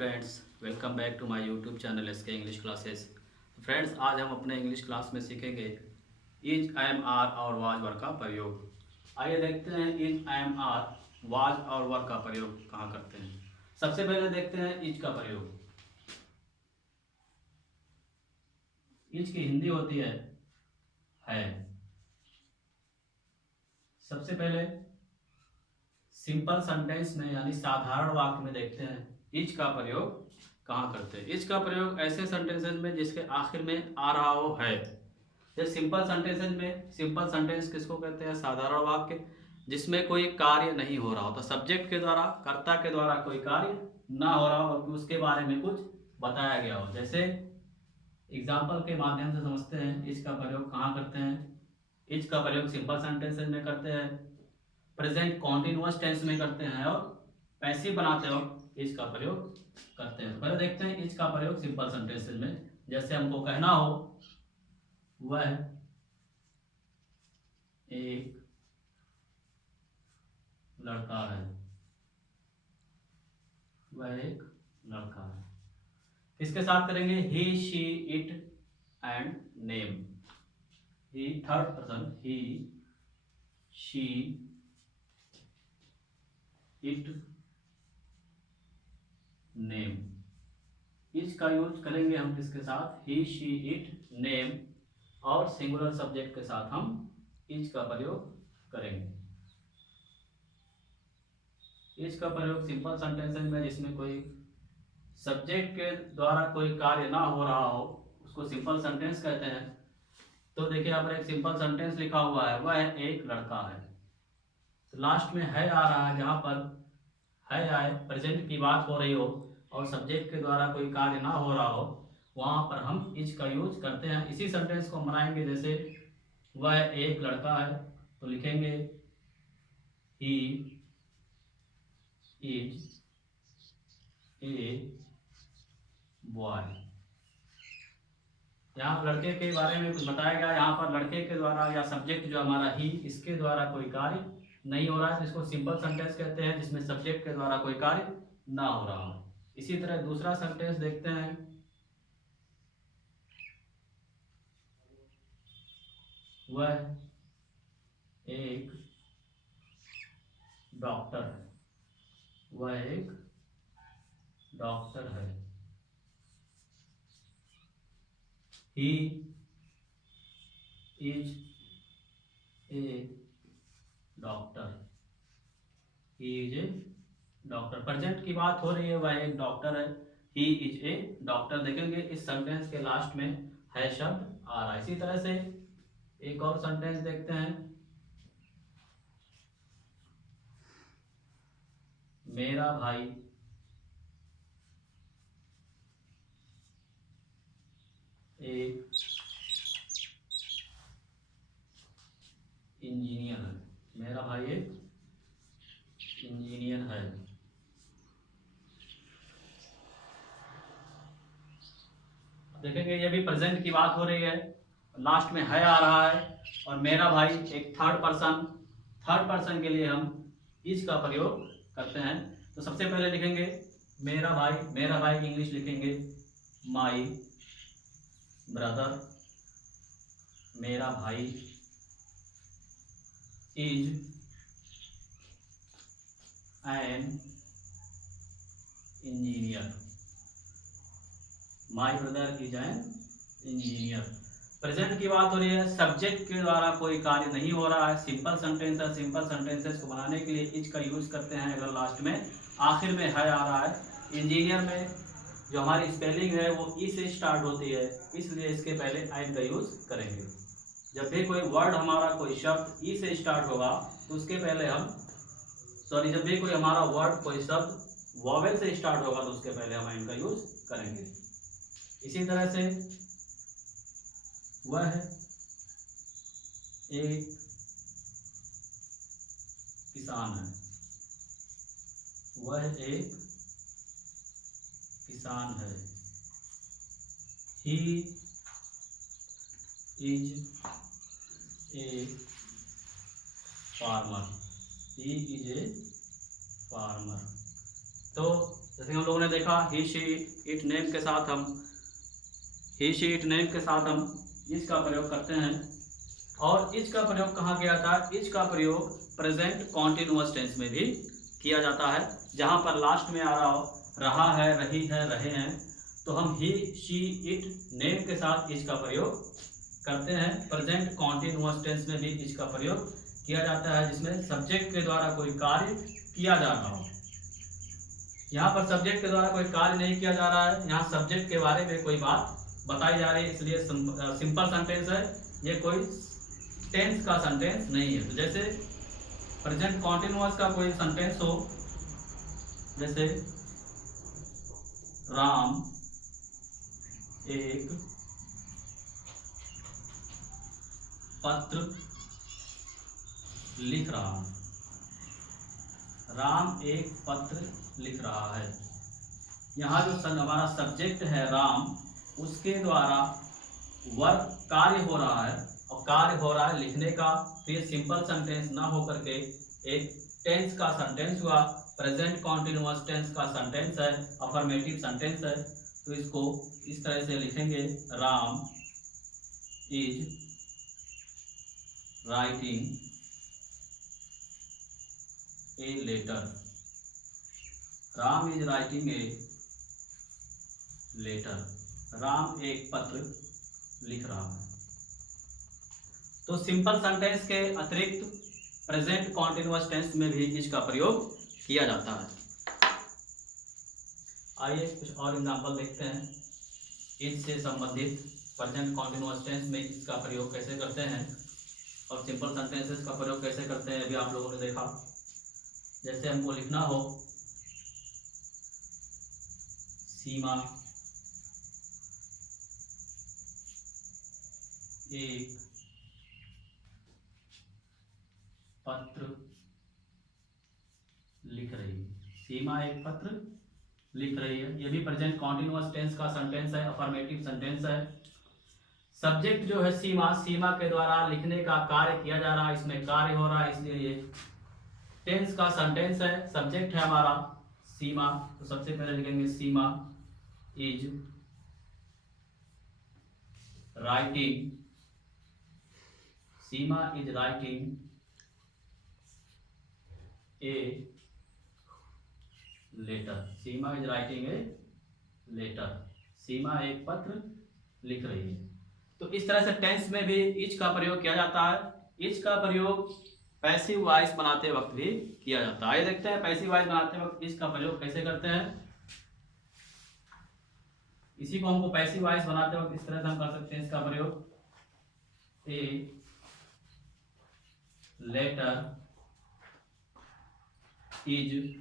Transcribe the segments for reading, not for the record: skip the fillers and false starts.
Friends, welcome back to my YouTube channel S K English classes. Friends, आज हम अपने English class में सीखेंगे इज, एम, आर और वाज वर का प्रयोग। आइए देखते हैं इज, एम, आर, वाज और वर का प्रयोग कहाँ करते हैं। सबसे पहले देखते हैं इज का प्रयोग। इज की हिंदी होती है। सबसे पहले सिंपल सेंटेंस में यानी साधारण वाक्य में देखते हैं इज का प्रयोग कहाँ करते हैं। इज का प्रयोग ऐसे सेंटेंसेस में जिसके आखिर में आ रहा हो है। जैसे सिंपल सेंटेंसेस में, सिंपल सेंटेंस किसको कहते हैं? साधारण वाक्य जिसमें कोई कार्य नहीं हो रहा हो, तो सब्जेक्ट के द्वारा, कर्ता के द्वारा कोई कार्य ना हो रहा हो बल्कि उसके बारे में कुछ बताया गया हो। जैसे एग्जाम्पल के माध्यम से समझते हैं इज का प्रयोग कहाँ करते हैं। इज का प्रयोग सिंपल सेंटेंसेस में करते हैं, प्रेजेंट कॉन्टिन्यूअस टेंस में करते हैं और पैसिव बनाते हो इज का प्रयोग करते हैं। पहले देखते हैं इज का प्रयोग सिंपल सेंटेंसेस में। जैसे हमको कहना हो वह एक लड़का है। वह एक लड़का है। किसके साथ करेंगे? He, she, it and name. He third person, he, she, it, name. Is का यूज करेंगे हम किसके साथ? ही, शी, इट, नेम और सिंगुलर सब्जेक्ट के साथ हम इज का प्रयोग करेंगे। इज का प्रयोग सिंपल सेंटेंसेस में जिसमें कोई सब्जेक्ट के द्वारा कोई कार्य ना हो रहा हो उसको सिंपल सेंटेंस कहते हैं। तो देखिए यहाँ पर एक सिंपल सेंटेंस लिखा हुआ है, वह एक लड़का है। तो लास्ट में है आ रहा है, जहाँ पर है आए, प्रेजेंट की बात हो रही हो और सब्जेक्ट के द्वारा कोई कार्य ना हो रहा हो, वहाँ पर हम इज का यूज करते हैं। इसी सेंटेंस को बनाएंगे। जैसे वह एक लड़का है तो लिखेंगे ही इज ए बॉय। यहाँ लड़के के बारे में कुछ बताया गया। यहाँ पर लड़के के द्वारा या सब्जेक्ट जो हमारा ही, इसके द्वारा कोई कार्य नहीं हो रहा है, तो इसको सिंपल सेंटेंस कहते हैं जिसमें सब्जेक्ट के द्वारा कोई कार्य ना हो रहा हो। इसी तरह दूसरा सेंटेंस देखते हैं। वह एक डॉक्टर है। वह एक डॉक्टर है। He is a doctor. He is a doctor, present की बात हो रही है, वह एक डॉक्टर है। He is a doctor. देखेंगे इस सेंटेंस के लास्ट में है शब्द आ रहा है। इसी तरह से एक और सेंटेंस देखते हैं। मेरा भाई एक इंजीनियर है। मेरा भाई एक इंजीनियर है। देखेंगे ये भी प्रेजेंट की बात हो रही है, लास्ट में है आ रहा है और मेरा भाई एक थर्ड पर्सन के लिए हम इज का प्रयोग करते हैं। तो सबसे पहले लिखेंगे मेरा भाई। मेरा भाई की इंग्लिश लिखेंगे माई ब्रदर। मेरा भाई is an engineer. My brother is an engineer. Present की बात हो रही है, सब्जेक्ट के द्वारा कोई कार्य नहीं हो रहा है, सिंपल सेंटेंस है। सिंपल सेंटेंसेस को बनाने के लिए इज का यूज करते हैं अगर लास्ट में आखिर में है आ रहा है। इंजीनियर में जो हमारी स्पेलिंग है वो ई से स्टार्ट होती है, इसलिए इसके पहले एन का यूज करेंगे। जब भी कोई वर्ड हमारा, कोई शब्द ई से स्टार्ट होगा तो उसके पहले हम, सॉरी, जब भी कोई हमारा वर्ड, कोई शब्द वॉवेल से स्टार्ट होगा तो उसके पहले हम एन का यूज करेंगे। इसी तरह से वह एक किसान है। वह एक किसान है। He is a farmer. He is a farmer. तो जैसे हम लोगों ने देखा ही शी इट नेम के साथ हम ही शी इट नेम के साथ हम इज का प्रयोग करते हैं। और इज का प्रयोग कहाँ किया जाता है? इज का प्रयोग प्रेजेंट कॉन्टिन्यूअस टेंस में भी किया जाता है, जहाँ पर लास्ट में आ रहा हो रहा है, रही है, रहे हैं, तो हम ही शी इट नेम के साथ इज का प्रयोग करते हैं। प्रेजेंट कॉन्टिन्यूअस टेंस में भी इज का प्रयोग किया जाता है, जिसमें सब्जेक्ट के द्वारा कोई कार्य किया जा रहा हो। यहाँ पर सब्जेक्ट के द्वारा कोई कार्य नहीं किया जा रहा है, यहाँ सब्जेक्ट के बारे में कोई बात बताई जा रही है, इसलिए सिंपल सेंटेंस है, ये कोई टेंस का सेंटेंस नहीं है। तो जैसे प्रेजेंट कॉन्टिन्यूअस का कोई सेंटेंस हो, जैसे राम एक पत्र लिख रहा है। राम एक पत्र लिख रहा है। यहाँ जो हमारा सब्जेक्ट है राम, उसके द्वारा वर्क कार्य हो रहा है, और कार्य हो रहा है लिखने का, तो ये सिंपल सेंटेंस ना होकर के एक टेंस का सेंटेंस हुआ, प्रेजेंट कॉन्टिन्यूअस टेंस का सेंटेंस है, अफर्मेटिव सेंटेंस है। तो इसको इस तरह से लिखेंगे, Ram is writing a letter. Ram is writing a letter. Ram एक पत्र लिख रहा है। तो सिंपल सेंटेंस के अतिरिक्त प्रेजेंट कॉन्टिन्यूअस टेंस में भी इसका प्रयोग किया जाता है। आइए कुछ और एग्जांपल देखते हैं, इससे संबंधित प्रेजेंट कॉन्टिन्यूअस टेंस में इसका प्रयोग कैसे करते हैं और सिंपल सेंटेंसेस का प्रयोग कैसे करते हैं, अभी आप लोगों ने देखा। जैसे हमको लिखना हो सीमा एक पत्र लिख रही है। सीमा एक पत्र लिख रही है, ये भी प्रेजेंट कॉन्टिन्यूअस टेंस का सेंटेंस है, अफर्मेटिव सेंटेंस है। सब्जेक्ट जो है सीमा, सीमा के द्वारा लिखने का कार्य किया जा रहा है, इसमें कार्य हो रहा है, इसलिए ये टेंस का सेंटेंस है। सब्जेक्ट है हमारा सीमा, तो सबसे पहले लिखेंगे Seema is writing, Seema is writing a letter. Seema is writing a letter. Seema एक पत्र लिख रही है। तो इस तरह से टेंस में भी इज का प्रयोग किया जाता है। इज का प्रयोग पैसिव वॉइस बनाते वक्त भी किया जाता है। आइए देखते हैं पैसिव वॉइस बनाते वक्त इसका प्रयोग कैसे करते हैं। इसी को हमको पैसिव वॉइस बनाते वक्त इस तरह से हम कर सकते हैं इसका प्रयोग, a letter is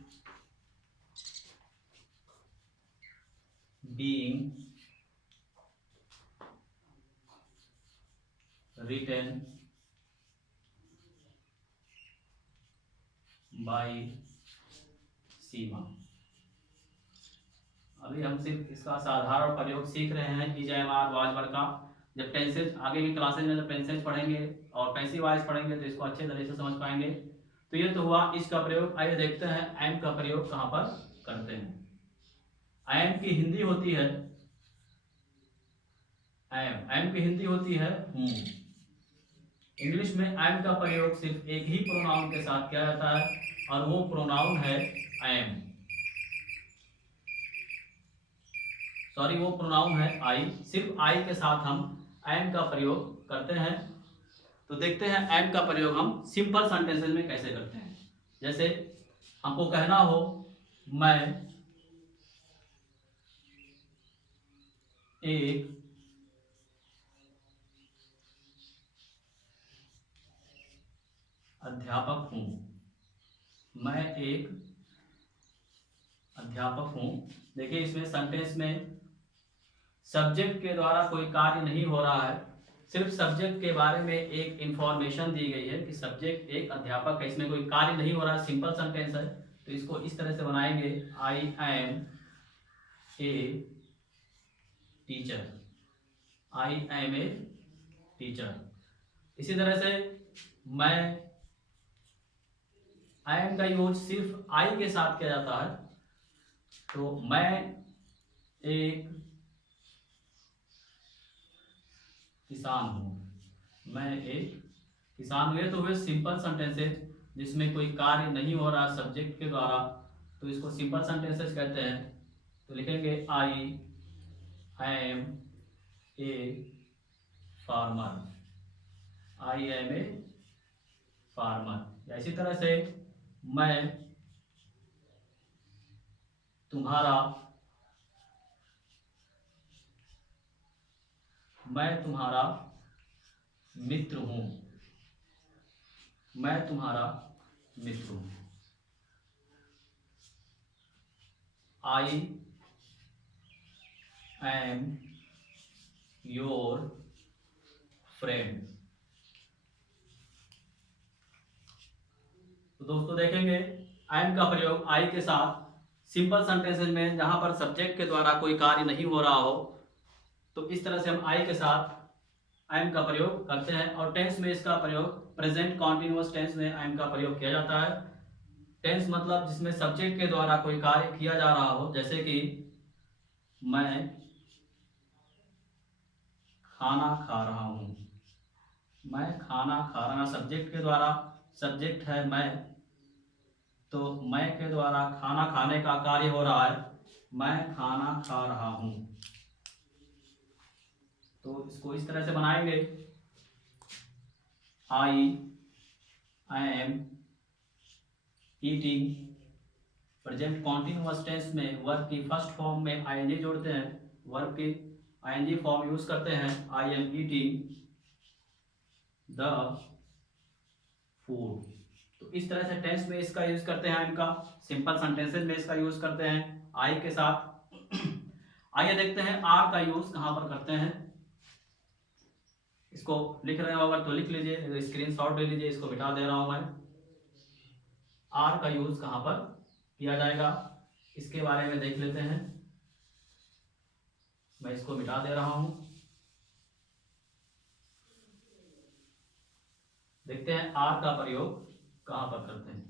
being written by Seema. अभी हम सिर्फ इसका साधारण प्रयोग सीख रहे हैं, EJMR वॉइस वर्ड का। जब टेंसेज आगे की क्लासेज में जब टेंसेज पढ़ेंगे और पैसिव वॉइस पढ़ेंगे तो इसको अच्छे तरीके से समझ पाएंगे। तो ये तो हुआ इसका प्रयोग। आइए देखते हैं एम का प्रयोग कहाँ पर करते हैं। एम की हिंदी होती है एम की हिंदी होती है हूँ। इंग्लिश में एम का प्रयोग सिर्फ एक ही प्रोनाउन के साथ किया जाता है और वो प्रोनाउन है एम, सॉरी वो प्रोनाउन है आई। सिर्फ आई के साथ हम एम का प्रयोग करते हैं। तो देखते हैं एम का प्रयोग हम सिंपल सेंटेंसेस में कैसे करते हैं। जैसे हमको कहना हो मैं एक अध्यापक हूँ। मैं एक अध्यापक हूँ। देखिए इसमें सेंटेंस में सब्जेक्ट के द्वारा कोई कार्य नहीं हो रहा है, सिर्फ सब्जेक्ट के बारे में एक इंफॉर्मेशन दी गई है कि सब्जेक्ट एक अध्यापक है। इसमें कोई कार्य नहीं हो रहा है, सिंपल सेंटेंस है। तो इसको इस तरह से बनाएंगे, I am a teacher. I am a teacher. इसी तरह से मैं आई एम का यूज सिर्फ आई के साथ किया जाता है। तो मैं एक किसान हूँ, मैं एक किसान हूँ। ये तो हुए सिंपल सेंटेंसेस जिसमें कोई कार्य नहीं हो रहा सब्जेक्ट के द्वारा, तो इसको सिंपल सेंटेंसेस कहते हैं। तो लिखेंगे I am a farmer, I am a farmer. इसी तरह से मैं तुम्हारा मैं तुम्हारा मित्र हूँ, मैं तुम्हारा मित्र हूँ। I am your friend. तो दोस्तों देखेंगे आई एम का प्रयोग आई के साथ सिंपल सेंटेंसेस में जहां पर सब्जेक्ट के द्वारा कोई कार्य नहीं हो रहा हो, तो इस तरह से हम आई के साथ आई एम का प्रयोग करते हैं। और टेंस में इसका प्रयोग प्रेजेंट कॉन्टिन्यूअस टेंस में आई एम का प्रयोग किया जाता है। टेंस मतलब जिसमें सब्जेक्ट के द्वारा कोई कार्य किया जा रहा हो, जैसे कि मैं खाना खा रहा हूँ, मैं खाना खा रहा, सब्जेक्ट के द्वारा, सब्जेक्ट है मैं, तो मैं के द्वारा खाना खाने का कार्य हो रहा है, मैं खाना खा रहा हूं। तो इसको इस तरह से बनाएंगे, I am eating. Present continuous tense में वर्ब की फर्स्ट फॉर्म में आईएनजी जोड़ते हैं, वर्ब की आईएनजी फॉर्म यूज करते हैं, I am eating the food. तो इस तरह से टेंस में इसका यूज करते हैं, इनका सिंपल सेंटेंसेस में इसका यूज करते हैं आई के साथ। आइए देखते हैं आर का यूज कहां पर करते हैं। इसको लिख रहे हो अगर तो लिख लीजिए, स्क्रीनशॉट ले लीजिए, इसको मिटा दे रहा हूं मैं। आर का यूज कहां पर किया जाएगा इसके बारे में देख लेते हैं। मैं इसको मिटा दे रहा हूं, देखते हैं आर का प्रयोग कहां पर करते हैं।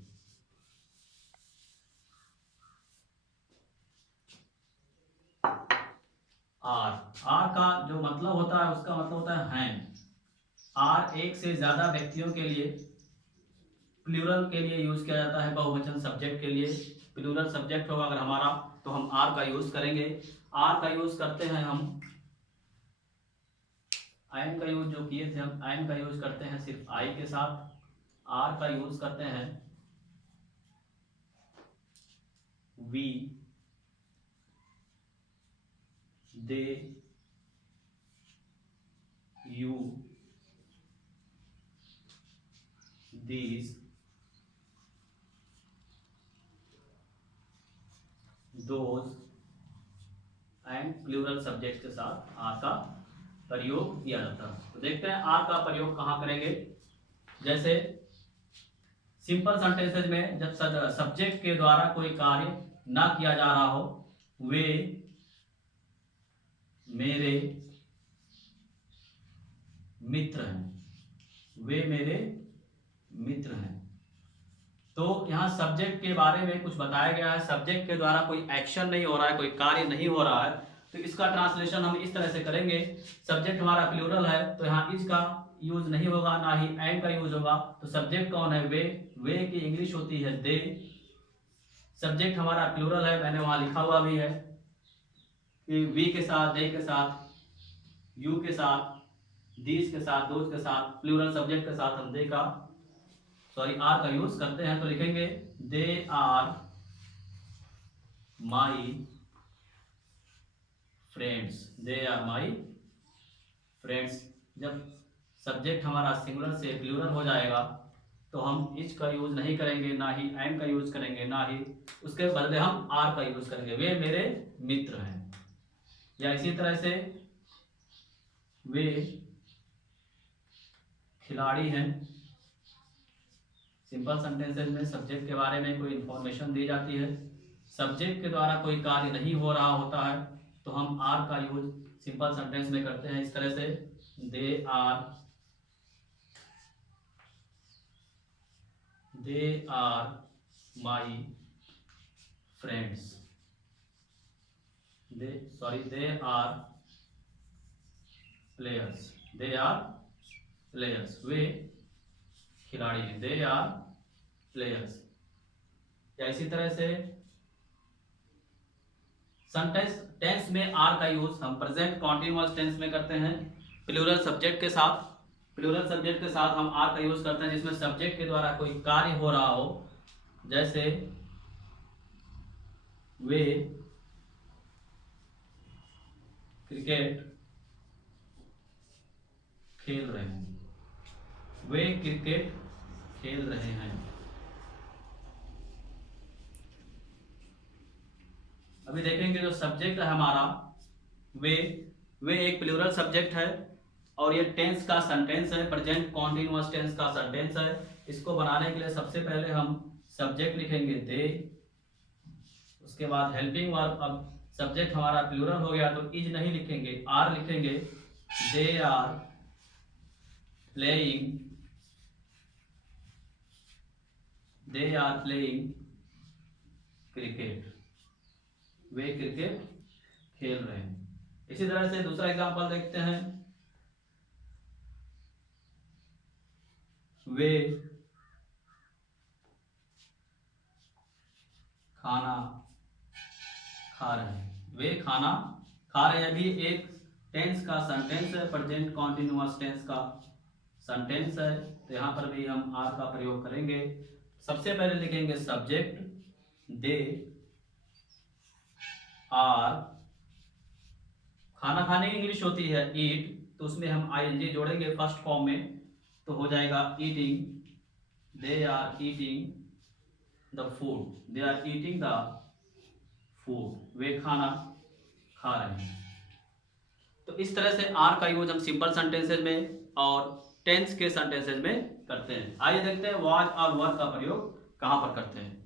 आर, आर का जो मतलब होता है उसका मतलब होता है हैं। आर एक से ज्यादा व्यक्तियों के लिए, प्लूरल के लिए यूज किया जाता है, बहुवचन सब्जेक्ट के लिए। प्लूरल सब्जेक्ट होगा अगर हमारा तो हम आर का यूज करेंगे। आर का यूज करते हैं हम, आई एम का यूज जो किए थे हम आई एम का यूज करते हैं सिर्फ आई के साथ, आर का यूज करते हैं we, they, you, these, those and plural subject के साथ आर का प्रयोग किया जाता है। तो देखते हैं आर का प्रयोग कहां करेंगे। जैसे सिंपल सेंटेंसेज में जब सब्जेक्ट के द्वारा कोई कार्य ना किया जा रहा हो, वे मेरे मित्र हैं, वे मेरे मित्र हैं। तो यहाँ सब्जेक्ट के बारे में कुछ बताया गया है, सब्जेक्ट के द्वारा कोई एक्शन नहीं हो रहा है, कोई कार्य नहीं हो रहा है, तो इसका ट्रांसलेशन हम इस तरह से करेंगे। सब्जेक्ट हमारा प्लूरल है तो यहाँ इसका यूज नहीं होगा, ना ही एंड का यूज होगा। तो सब्जेक्ट कौन है, वे की इंग्लिश होती है दे। सब्जेक्ट हमारा प्लूरल है, मैंने वहां लिखा हुआ भी है कि वी के साथ, दे के साथ, यू के साथ, दीज के साथ, दोज के साथ, प्लूरल सब्जेक्ट के साथ हम दे का आर का यूज करते हैं। तो लिखेंगे they are my friends, they are my friends. जब सब्जेक्ट हमारा सिंगुलर से प्लूरल हो जाएगा तो हम इच का यूज नहीं करेंगे, ना ही एम का यूज करेंगे, ना ही उसके बदले हम आर का यूज करेंगे, वे मेरे मित्र हैं। या इसी तरह से वे खिलाड़ी हैं। सिंपल सेंटेंसेस में सब्जेक्ट के बारे में कोई इंफॉर्मेशन दी जाती है, सब्जेक्ट के द्वारा कोई कार्य नहीं हो रहा होता है, तो हम आर का यूज सिंपल सेंटेंस में करते हैं इस तरह से, they are my friends. They are players, they are players, वे खिलाड़ी हैं, दे आर प्लेयर्स। या इसी तरह से सेंटेंस टेंस में आर का यूज हम प्रेजेंट कॉन्टिन्यूअस टेंस में करते हैं प्लूरल सब्जेक्ट के साथ। प्लूरल सब्जेक्ट के साथ हम आर का यूज करते हैं जिसमें सब्जेक्ट के द्वारा कोई कार्य हो रहा हो, जैसे वे क्रिकेट खेल रहे हैं, वे क्रिकेट खेल रहे हैं। अभी देखेंगे जो सब्जेक्ट है हमारा वे एक प्लूरल सब्जेक्ट है और ये टेंस का सेंटेंस है, प्रेजेंट कॉन्टिन्यूअस टेंस का सेंटेंस है। इसको बनाने के लिए सबसे पहले हम सब्जेक्ट लिखेंगे दे, उसके बाद हेल्पिंग वर्ब। अब सब्जेक्ट हमारा प्लूरल हो गया तो इज नहीं लिखेंगे, आर लिखेंगे। They are playing, they are playing cricket, वे क्रिकेट खेल रहे हैं। इसी तरह से दूसरा एग्जांपल देखते हैं, वे खाना खा रहे हैं, वे खाना खा रहे हैं। अभी एक टेंस का सेंटेंस है, प्रेजेंट कॉन्टिन्यूअस टेंस का सेंटेंस है, तो यहां पर भी हम आर का प्रयोग करेंगे। सबसे पहले लिखेंगे सब्जेक्ट दे आर, खाना खाने की इंग्लिश होती है ईट, तो उसमें हम आईएनजी जोड़ेंगे फर्स्ट फॉर्म में, तो हो जाएगा eating, they are eating the food, they are eating the food, वे खाना खा रहे हैं। तो इस तरह से आर का यूज हम सिंपल सेंटेंसेज में और टेंस के सेंटेंसेज में करते हैं। आइए देखते हैं वाज और वर का प्रयोग कहां पर करते हैं।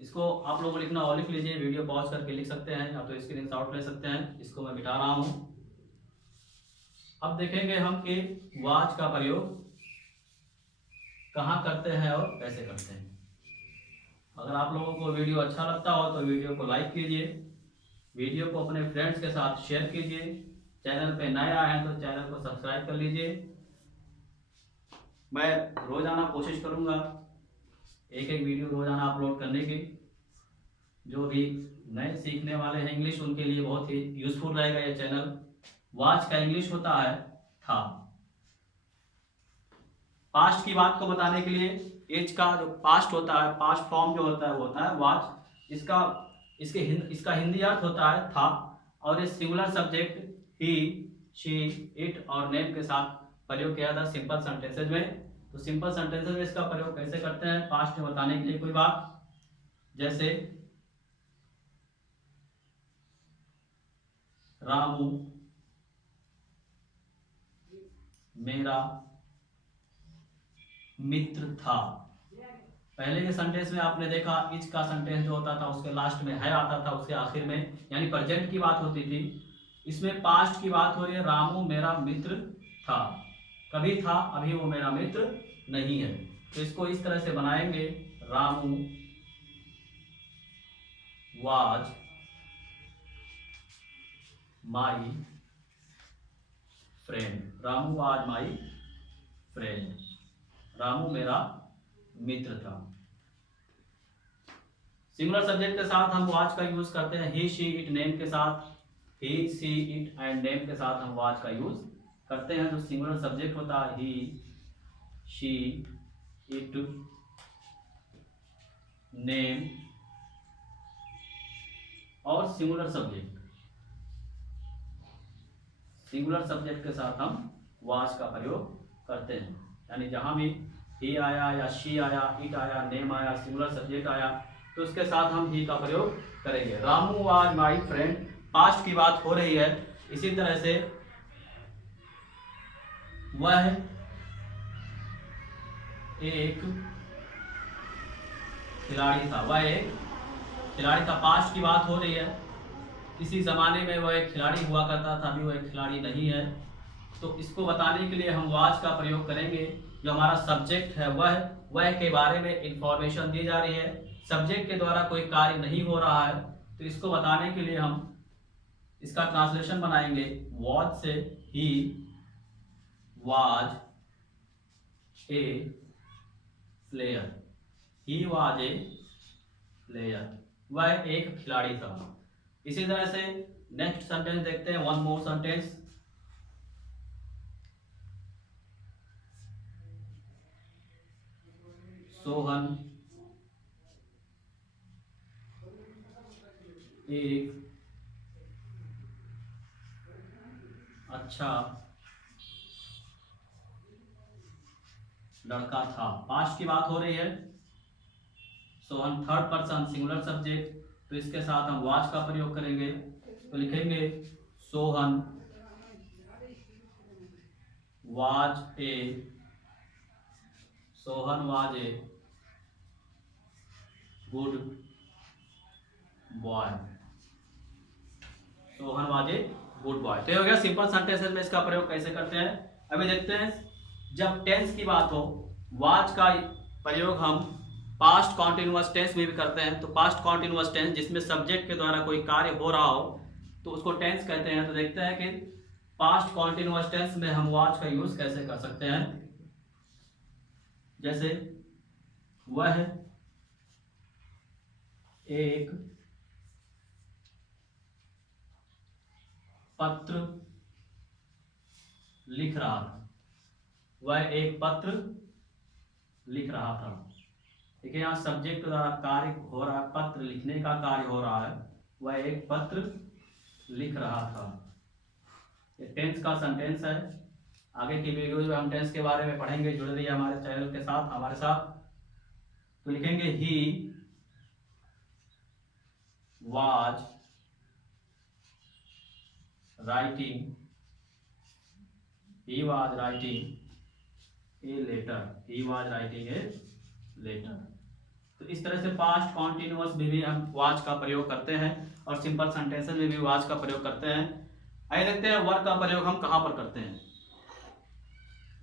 इसको आप लोगों को लिखना और लिख लीजिए, वीडियो पॉज करके लिख सकते हैं या तो स्क्रीन शॉट ले सकते हैं। इसको मैं मिटा रहा हूं। अब देखेंगे हम कि वाज का प्रयोग कहां करते हैं और कैसे करते हैं। अगर आप लोगों को वीडियो अच्छा लगता हो तो वीडियो को लाइक कीजिए, वीडियो को अपने फ्रेंड्स के साथ शेयर कीजिए, चैनल पे नए आए हैं तो चैनल को सब्सक्राइब कर लीजिए। मैं रोजाना कोशिश करूंगा एक वीडियो रोजाना अपलोड करने की। जो भी नए सीखने वाले हैं इंग्लिश, उनके लिए बहुत ही यूजफुल रहेगा ये चैनल। वाच का इंग्लिश होता है था। पास्ट की बात को बताने के लिए एज का जो पास्ट होता है, पास्ट फॉर्म जो होता है वो होता है वाच। इसका हिंदी अर्थ होता है था, और ये singular subject he, she, it और नेम के साथ प्रयोग किया था सिंपल सेंटेंसेज में। तो सिंपल सेंटेंसेज में इसका प्रयोग कैसे करते हैं पास्ट में बताने के लिए कोई बात, जैसे रामू मेरा मित्र था। पहले के सेंटेंस में आपने देखा इज का सेंटेंस जो होता था उसके लास्ट में है आता था, उसके आखिर में, यानी प्रेजेंट की बात होती थी। इसमें पास्ट की बात हो रही है, रामू मेरा मित्र था, कभी था, अभी वो मेरा मित्र नहीं है। तो इसको इस तरह से बनाएंगे, Ramu was my friend, Ramu was my friend, Ramu मेरा मित्र था। सिंगुलर सब्जेक्ट के साथ हम वाज का यूज करते हैं ही, शी, इट, नेम के साथ। ही, सी, इट एंड नेम के साथ हम वाज का यूज करते हैं। जो सिंगुलर सब्जेक्ट होता है ही, शी, इट, नेम और सिंगुलर सब्जेक्ट, सिंगुलर सब्जेक्ट के साथ हम वाज का प्रयोग करते हैं। यानी जहां भी ही आया या शी आया, इट आया, नेम आया, सिंगुलर सब्जेक्ट आया, तो उसके साथ हम ही का प्रयोग करेंगे। Ramu was my friend, past की बात हो रही है। इसी तरह से वह एक खिलाड़ी था, वह एक खिलाड़ी था, पास्ट की बात हो रही है। किसी जमाने में वह एक खिलाड़ी हुआ करता था, अभी वह एक खिलाड़ी नहीं है। तो इसको बताने के लिए हम वाज का प्रयोग करेंगे। जो हमारा सब्जेक्ट है वह के बारे में इंफॉर्मेशन दी जा रही है, सब्जेक्ट के द्वारा कोई कार्य नहीं हो रहा है, तो इसको बताने के लिए हम इसका ट्रांसलेशन बनाएंगे। वॉज से he was a player, he was a player, वह एक खिलाड़ी था। इसी तरह से नेक्स्ट सेंटेंस देखते हैं, वन मोर सेंटेंस। सोहन एक अच्छा लड़का था। पास्ट की बात हो रही है। Sohan third person singular subject, तो इसके साथ हम वाज का प्रयोग करेंगे। तो लिखेंगे Sohan was a, Sohan was a good boy, Sohan was a good boy. तो ये हो गया सिंपल सेंटेंसेस में इसका प्रयोग कैसे करते हैं। अभी देखते हैं, जब टेंस की बात हो, वाज का प्रयोग हम पास्ट कॉन्टिन्यूअस टेंस में भी करते हैं। तो पास्ट कॉन्टिन्यूअस टेंस जिसमें सब्जेक्ट के द्वारा कोई कार्य हो रहा हो तो उसको टेंस कहते हैं। तो देखते हैं कि पास्ट कॉन्टिन्यूअस टेंस में हम वाज का यूज कैसे कर सकते हैं। जैसे वह एक पत्र लिख रहा था, वह एक पत्र लिख रहा था। देखिए यहाँ सब्जेक्ट द्वारा कार्य हो रहा है, पत्र लिखने का कार्य हो रहा है, वह एक पत्र लिख रहा था। ये टेंस का सेंटेंस है। आगे की वीडियो में हम टेंस के बारे में पढ़ेंगे। जुड़ रही है हमारे चैनल के साथ, हमारे साथ। तो लिखेंगे he was writing, he was writing a letter, he was writing a letter। तो इस तरह से पास्ट कॉन्टिन्यूअस में भी हम वाज का प्रयोग करते हैं और सिंपल सेंटेंसेस में भी वाज का प्रयोग करते हैं। आइए देखते हैं वर्ब का प्रयोग हम कहाँ पर करते हैं।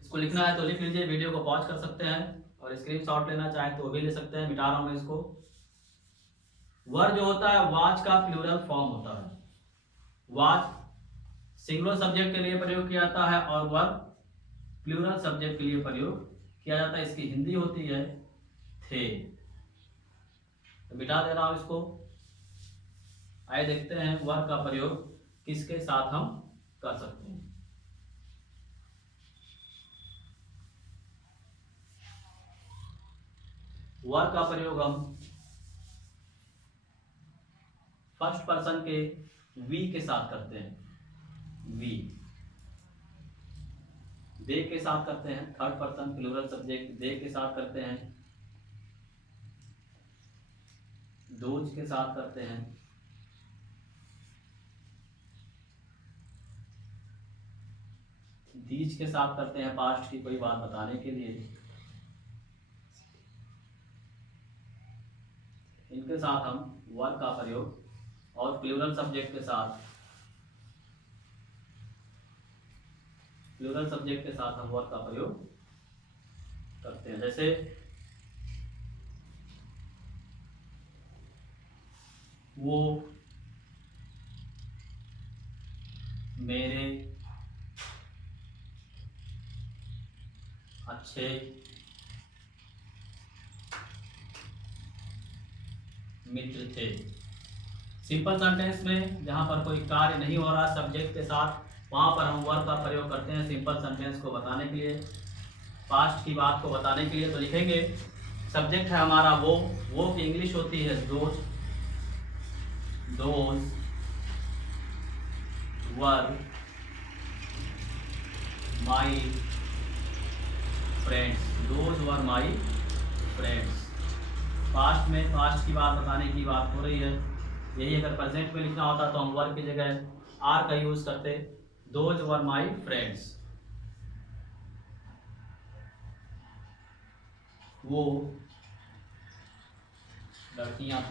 इसको लिखना है तो लिख लीजिए, वीडियो को पॉज कर सकते हैं और स्क्रीनशॉट लेना चाहें तो वो भी ले सकते हैं। मिटा रहा हूं मैं इसको। वर्ब जो होता है वाज का प्लूरल फॉर्म होता है। वाज सिंगुलर सब्जेक्ट के लिए प्रयोग किया जाता है और वर्ब प्लूरल सब्जेक्ट के लिए प्रयोग किया जाता है। इसकी हिंदी होती है थे। तो मिटा दे रहा हूं इसको। आइए देखते हैं वर्ब का प्रयोग किसके साथ हम कर सकते हैं। वर्ब का प्रयोग हम फर्स्ट पर्सन के वी के साथ करते हैं। वी दे के साथ करते हैं। Third person plural subject they के साथ करते हैं। दोज के साथ करते हैं। दीज के साथ करते हैं पास्ट की कोई बात बताने के लिए। इनके साथ हम वर्ब का प्रयोग और प्लूरल सब्जेक्ट के साथ हम वर्ब का प्रयोग करते हैं। जैसे वो मेरे अच्छे मित्र थे। सिंपल सेंटेंस में जहां पर कोई कार्य नहीं हो रहा सब्जेक्ट के साथ, वहां पर हम वर्ब का प्रयोग करते हैं सिंपल सेंटेंस को बताने के लिए, पास्ट की बात को बताने के लिए। तो लिखेंगे सब्जेक्ट है हमारा वो की इंग्लिश होती है those were my friends, those were my friends. Past में पास्ट की बात बताने की बात हो रही है। यही अगर प्रेजेंट में लिखना होता तो हम वर्ब की जगह आर का यूज करते। दोज वर माई फ्रेंड्स, वो लड़कियां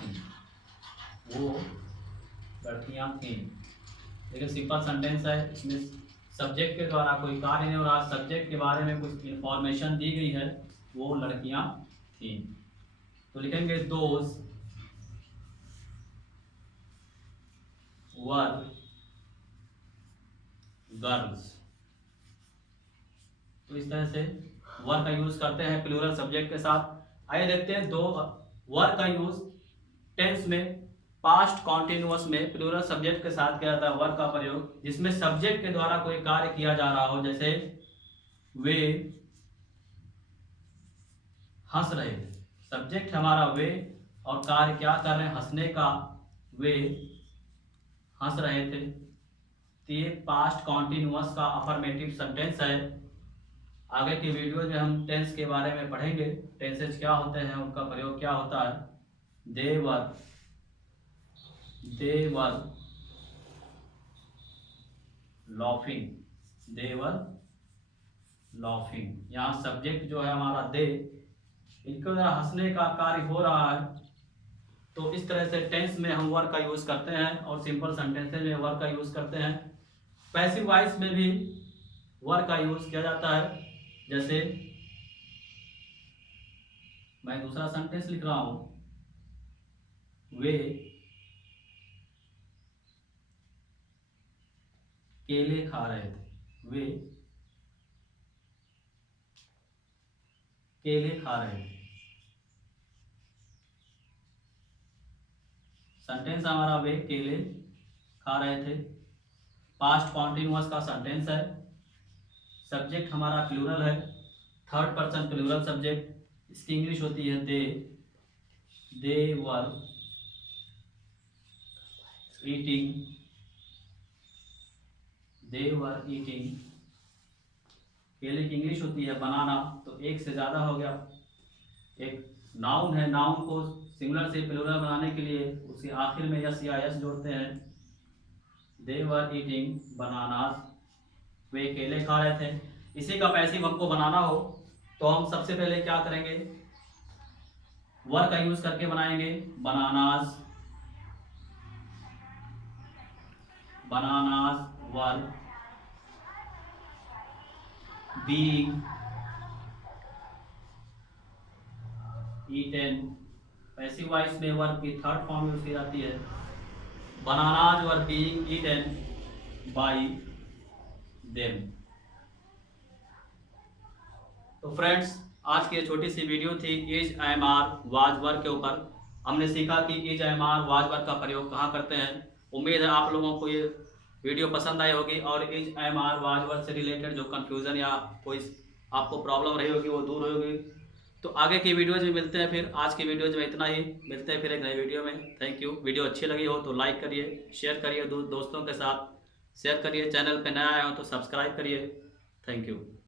थी, लेकिन सिंपल सेंटेंस है, इसमें सब्जेक्ट के द्वारा कोई कार्य नहीं हो रहा, सब्जेक्ट के बारे में कुछ इंफॉर्मेशन दी गई है, वो लड़कियां थी। तो लिखेंगे दोज वर गर्ल्स। तो इस तरह से वर का यूज करते हैं प्लूरल सब्जेक्ट के साथ। आइए देखते हैं दो वर का यूज टेंस में। पास्ट कॉन्टिन्यूअस में प्लूरल सब्जेक्ट के साथ किया जाता है वर का प्रयोग, जिसमें सब्जेक्ट के द्वारा कोई कार्य किया जा रहा हो, जैसे वे हंस रहे थे। सब्जेक्ट हमारा वे और कार्य क्या कर रहे हैं, हंसने का। वे हंस रहे थे। तो ये पास्ट कॉन्टिन्यूअस का अफर्मेटिव सेंटेंस है। आगे की वीडियो में हम टेंस के बारे में पढ़ेंगे, टेंसेज क्या होते हैं, उनका प्रयोग क्या होता है। दे वर लॉफिंग, दे वर लॉफिंग। यहाँ सब्जेक्ट जो है हमारा दे, इनके द्वारा हंसने का कार्य हो रहा है। तो इस तरह से टेंस में हम वर का यूज करते हैं और सिंपल सेंटेंसेज में वर का यूज करते हैं। पैसिव वॉइस में भी वर का यूज किया जाता है। जैसे मैं दूसरा सेंटेंस लिख रहा हूं, वे केले खा रहे थे। वे केले खा रहे थे। सेंटेंस हमारा वे केले खा रहे थे। पास्ट कॉन्टिन्यूअस का सेंटेंस है। सब्जेक्ट हमारा प्लूरल है, थर्ड पर्सन प्लूरल सब्जेक्ट। इसकी इंग्लिश होती है दे were eating, they were eating. केले की इंग्लिश होती है बनाना। तो एक से ज्यादा हो गया, एक नाउन है, नाउन को सिंगुलर से प्लूरल बनाने के लिए उसके आखिर में यस या यस जोड़ते हैं। दे वर ईटिंग बनानास, वे केले खा रहे थे। इसी का पैसिव हमको बनाना हो तो हम सबसे पहले क्या करेंगे, वर का यूज करके बनाएंगे। Bananas, bananas were being eaten. Passive voice में वर की थर्ड फॉर्म यूज की जाती है। Bananas were being eaten by them. तो फ्रेंड्स, आज की ये छोटी सी वीडियो थी is am are was were के ऊपर। हमने सीखा कि is am are was were का प्रयोग कहाँ करते हैं। उम्मीद है आप लोगों को ये वीडियो पसंद आई होगी और is am are was were से रिलेटेड जो कंफ्यूजन या कोई आपको प्रॉब्लम रही होगी वो दूर होगी। तो आगे की वीडियोज में मिलते हैं। फिर आज की वीडियोज में इतना ही, मिलते हैं फिर एक नई वीडियो में। Thank you. वीडियो अच्छी लगी हो तो लाइक करिए, शेयर करिए, दोस्तों के साथ शेयर करिए। चैनल पे नया आए हो तो सब्सक्राइब करिए। Thank you.